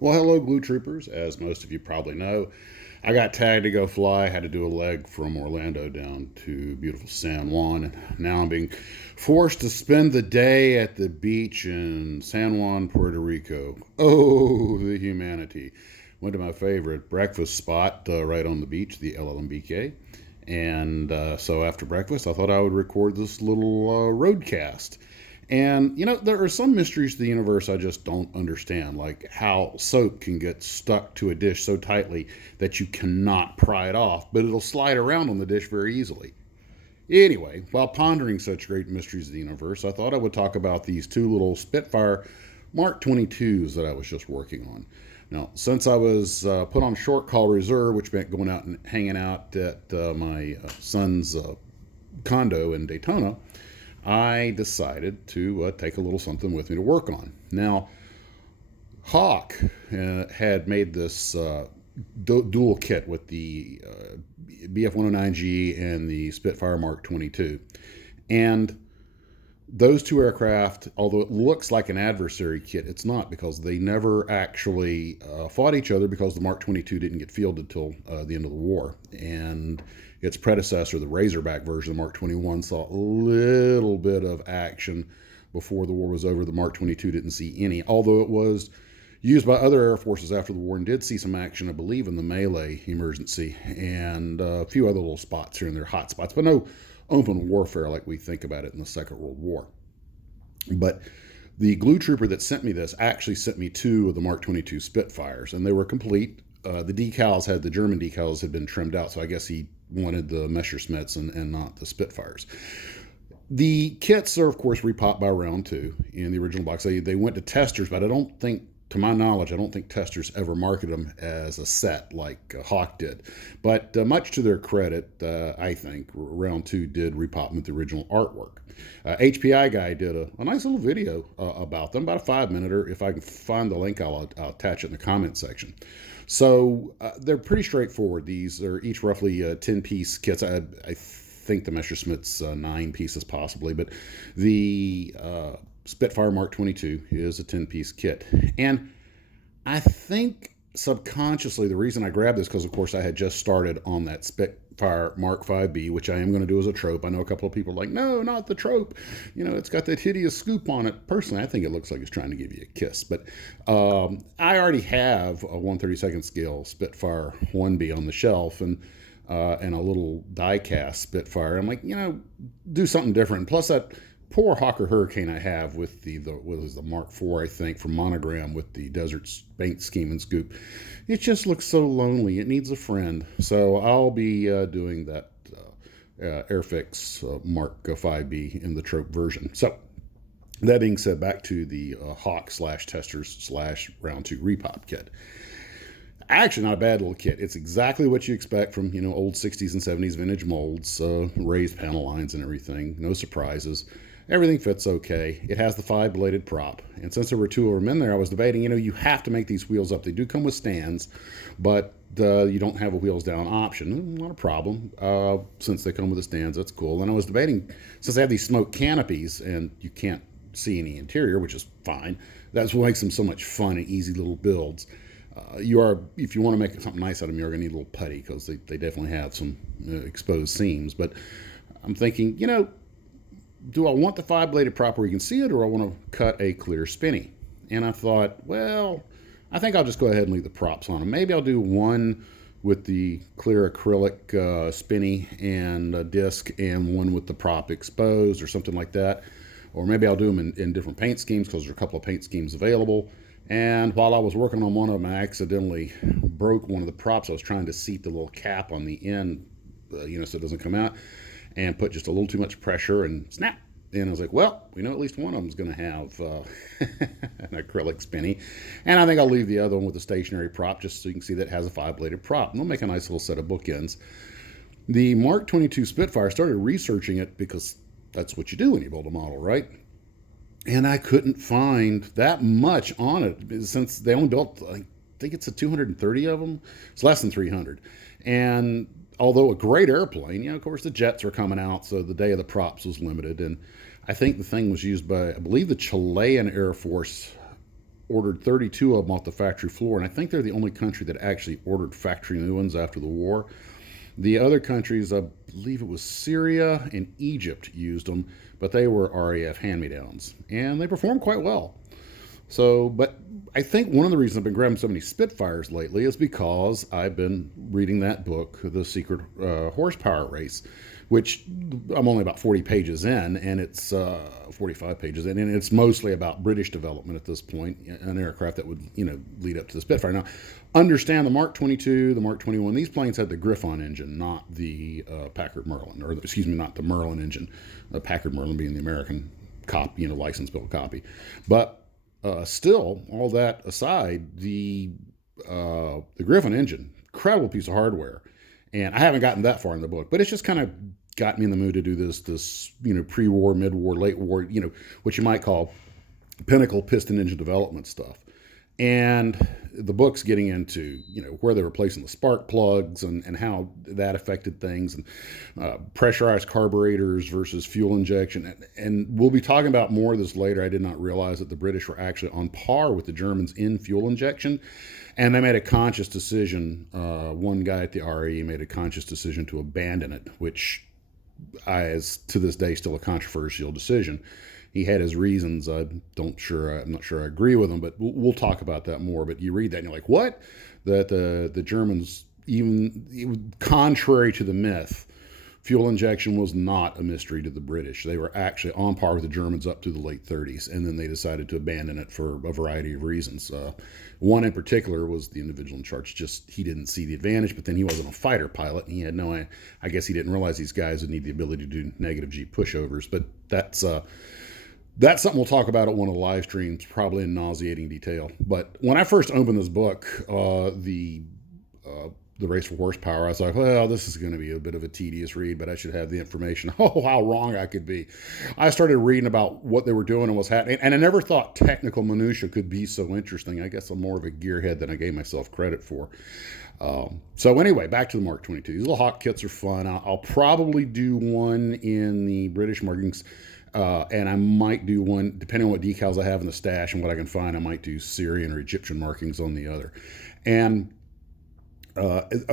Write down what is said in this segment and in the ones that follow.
Well, hello, Glue Troopers. As most of you probably know, I got tagged to go fly. Had to do a leg from Orlando down to beautiful San Juan. And now I'm being forced to spend the day at the beach in San Juan, Puerto Rico. Oh, the humanity. Went to my favorite breakfast spot right on the beach, the LLMBK. And so after breakfast, I thought I would record this little roadcast. And, there are some mysteries to the universe I just don't understand, like how soap can get stuck to a dish so tightly that you cannot pry it off, but it'll slide around on the dish very easily. Anyway, while pondering such great mysteries of the universe, I thought I would talk about these two little Spitfire Mark 22s that I was just working on. Now, since I was put on short call reserve, which meant going out and hanging out at my son's condo in Daytona, I decided to take a little something with me to work on. Now, Hawk had made this dual kit with the BF-109G and the Spitfire Mark 22. And those two aircraft, although it looks like an adversary kit, it's not, because they never actually fought each other, because the Mark 22 didn't get fielded till the end of the war. And its predecessor, the Razorback version of the Mark 21, saw a little bit of action before the war was over. The Mark 22 didn't see any, although it was used by other air forces after the war and did see some action, I believe, in the Melee emergency and a few other little spots here and there, hot spots, but no open warfare like we think about it in the Second World War. But the glue trooper that sent me this actually sent me two of the Mark 22 Spitfires, and they were complete. The decals the German decals had been trimmed out, so I guess he wanted the Messerschmitts and not the Spitfires. The kits are, of course, repopped by round two in the original box. They went to testers, but to my knowledge, I don't think testers ever marketed them as a set like Hawk did. But much to their credit, I think, round two did repop them with the original artwork. HPI guy did a nice little video about them, about a 5-minute. If I can find the link, I'll attach it in the comment section. So they're pretty straightforward. These are each roughly 10-piece kits. I think the Messerschmitt's 9 pieces possibly, but the Spitfire Mark 22 is a 10-piece kit. And I think subconsciously the reason I grabbed this, because of course I had just started on that Spitfire Mark 5B, which I am going to do as a trope. I know a couple of people are like, no, not the trope. It's got that hideous scoop on it. Personally, I think it looks like it's trying to give you a kiss. But I already have a 1/32 scale Spitfire 1B on the shelf, and a little die-cast Spitfire. I'm like, do something different. Plus that poor Hawker Hurricane I have with the Mark IV, I think, from Monogram with the Desert paint scheme and scoop. It just looks so lonely. It needs a friend. So I'll be doing that Airfix Mark 5B in the trope version. So that being said, back to the Hawk /testers /round 2 repop kit. Actually, not a bad little kit. It's exactly what you expect from, old 60s and 70s vintage molds, raised panel lines and everything. No surprises. Everything fits okay. It has the 5-bladed prop. And since there were 2 of them in there, I was debating, you have to make these wheels up. They do come with stands, but you don't have a wheels down option. Not a problem. Since they come with the stands, that's cool. And I was debating, since they have these smoke canopies and you can't see any interior, which is fine, that's what makes them so much fun and easy little builds. If you want to make something nice out of them, you're going to need a little putty, because they definitely have some exposed seams. But I'm thinking, do I want the 5-bladed prop where you can see it, or I want to cut a clear spinny? And I thought, well, I think I'll just go ahead and leave the props on them. Maybe I'll do one with the clear acrylic spinny and a disc, and one with the prop exposed, or something like that. Or maybe I'll do them in different paint schemes, because there are a couple of paint schemes available. And while I was working on one of them, I accidentally broke one of the props. I was trying to seat the little cap on the end, so it doesn't come out, and put just a little too much pressure, and snap. And I was like, well, we know at least one of them is going to have an acrylic spinny. And I think I'll leave the other one with a stationary prop, just so you can see that it has a 5-bladed prop. And we'll make a nice little set of bookends. The Mark 22 Spitfire, started researching it, because that's what you do when you build a model, right? And I couldn't find that much on it, since they only built, I think it's 230 of them. It's less than 300. And although a great airplane, of course, the jets were coming out, so the day of the props was limited. And I think the thing was used by, I believe, the Chilean Air Force ordered 32 of them off the factory floor, and I think they're the only country that actually ordered factory new ones after the war. The other countries, I believe it was Syria and Egypt, used them, but they were RAF hand-me-downs, and they performed quite well. So, but I think one of the reasons I've been grabbing so many Spitfires lately is because I've been reading that book, The Secret Horsepower Race, which I'm only about 40 pages in, and it's 45 pages in, and it's mostly about British development at this point, an aircraft that would, lead up to the Spitfire. Now, understand the Mark 22, the Mark 21, these planes had the Griffon engine, not the Packard Merlin, or excuse me, not the Merlin engine, Packard Merlin being the American copy, license-built copy. But still, all that aside, the Griffon engine, incredible piece of hardware. And I haven't gotten that far in the book, but it's just kind of got me in the mood to do this pre-war, mid-war, late war, what you might call pinnacle piston engine development stuff. And the book's getting into, where they were placing the spark plugs and how that affected things, and pressurized carburetors versus fuel injection. And we'll be talking about more of this later. I did not realize that the British were actually on par with the Germans in fuel injection. And they made a conscious decision. One guy at the RAE made a conscious decision to abandon it, which is to this day still a controversial decision. He had his reasons. I'm not sure I agree with him, but we'll talk about that more. But you read that and you're like, what? That the Germans, even contrary to the myth, fuel injection was not a mystery to the British. They were actually on par with the Germans up to the late 30s, and then they decided to abandon it for a variety of reasons. One in particular was the individual in charge. Just he didn't see the advantage, but then he wasn't a fighter pilot, and he had I guess he didn't realize these guys would need the ability to do negative G pushovers. But that's something we'll talk about at one of the live streams, probably in nauseating detail. But when I first opened this book, the Race for Horsepower, I was like, well, this is going to be a bit of a tedious read, but I should have the information. Oh, how wrong I could be. I started reading about what they were doing and what's happening, and I never thought technical minutia could be so interesting. I guess I'm more of a gearhead than I gave myself credit for. So anyway, back to the Mark 22. These little hot kits are fun. I'll probably do one in the British markings, and I might do one, depending on what decals I have in the stash and what I can find, I might do Syrian or Egyptian markings on the other. And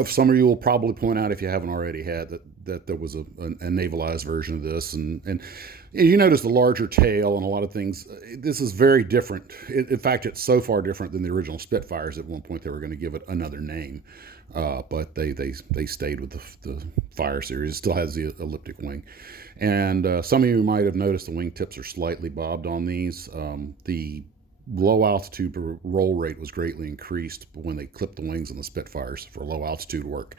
some of you will probably point out, if you haven't already had, that there was a navalized version of this, and you notice the larger tail and a lot of things. This is very different. In fact, it's so far different than the original Spitfires. At one point, they were going to give it another name, but they stayed with the Fire series. It still has the elliptic wing, and some of you might have noticed the wing tips are slightly bobbed on these. The low altitude roll rate was greatly increased when they clipped the wings on the Spitfires for low altitude work.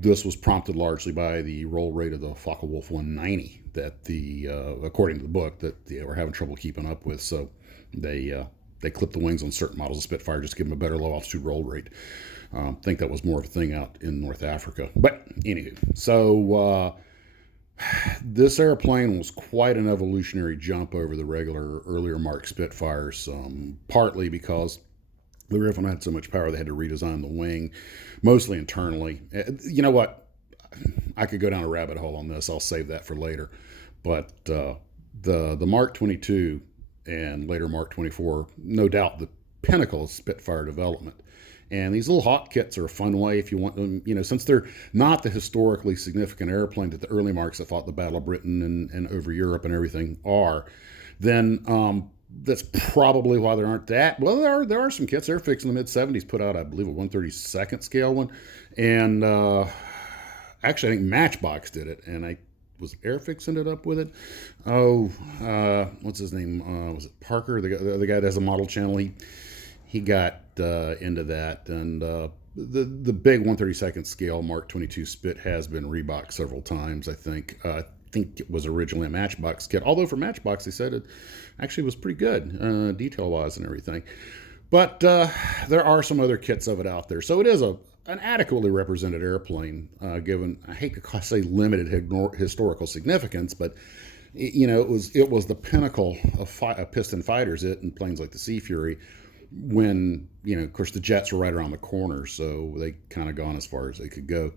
This was prompted largely by the roll rate of the Focke-Wulf 190 that according to the book, that they were having trouble keeping up with. So they clipped the wings on certain models of Spitfire just to give them a better low altitude roll rate. I think that was more of a thing out in North Africa. But anyway, so this airplane was quite an evolutionary jump over the earlier Mark Spitfires, partly because the Griffon had so much power they had to redesign the wing, mostly internally. You know what? I could go down a rabbit hole on this. I'll save that for later. But the Mark 22 and later Mark 24, no doubt the pinnacle of Spitfire development. And these little hot kits are a fun way if you want them, since they're not the historically significant airplane that the early Marks that fought the Battle of Britain and over Europe and everything are, then that's probably why there aren't that. Well, there are some kits. Airfix in the mid-70s put out, I believe, a 132nd scale one. And actually, I think Matchbox did it. And was Airfix ended up with it? What's his name? Was it Parker? The guy that has a model channel. He got into that, and the big 132nd scale Mark 22 Spit has been reboxed several times. I think it was originally a Matchbox kit, although for Matchbox they said it actually was pretty good detail wise and everything. But there are some other kits of it out there, so it is an adequately represented airplane, given, I hate to say limited historical significance, but it was the pinnacle of piston fighters, and planes like the Sea Fury, when, of course, the jets were right around the corner, so they kind of gone as far as they could go.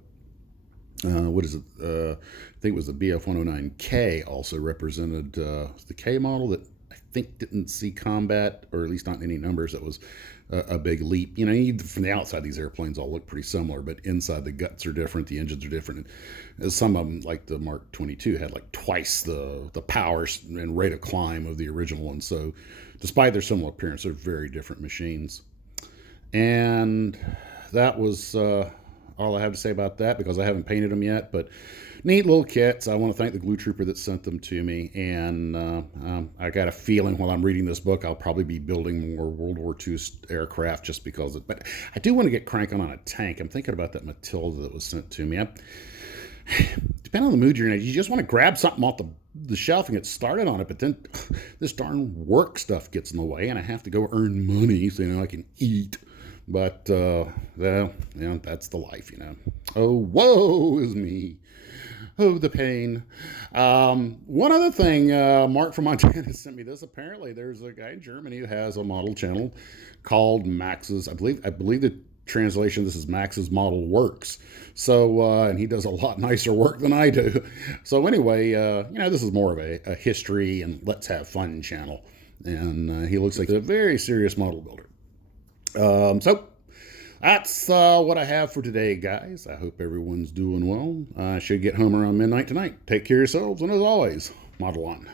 What is it? I think it was the BF-109K also represented the K model that I think didn't see combat, or at least not in any numbers. That was a big leap. You know, from the outside, these airplanes all look pretty similar, but inside the guts are different, the engines are different. And some of them, like the Mark 22, had like twice the power and rate of climb of the original one. So despite their similar appearance, they're very different machines. And that was all I have to say about that, because I haven't painted them yet. But neat little kits. I want to thank the glue trooper that sent them to me. And I got a feeling while I'm reading this book, I'll probably be building more World War II aircraft just because of it. But I do want to get cranking on a tank. I'm thinking about that Matilda that was sent to me. Depending on the mood you're in, you just want to grab something off the shelf and get started on it. But then this darn work stuff gets in the way, and I have to go earn money so I can eat. But, well, that's the life, Oh, woe is me. Oh, the pain. One other thing, Mark from Montana sent me this. Apparently, there's a guy in Germany who has a model channel called Max's. I believe the translation, this is Max's Model Works. So, and he does a lot nicer work than I do. So anyway, this is more of a history and let's have fun channel. And he looks like a very serious model builder. So that's what I have for today, guys. I hope everyone's doing well. I should get home around midnight tonight. Take care of yourselves, and as always, model on.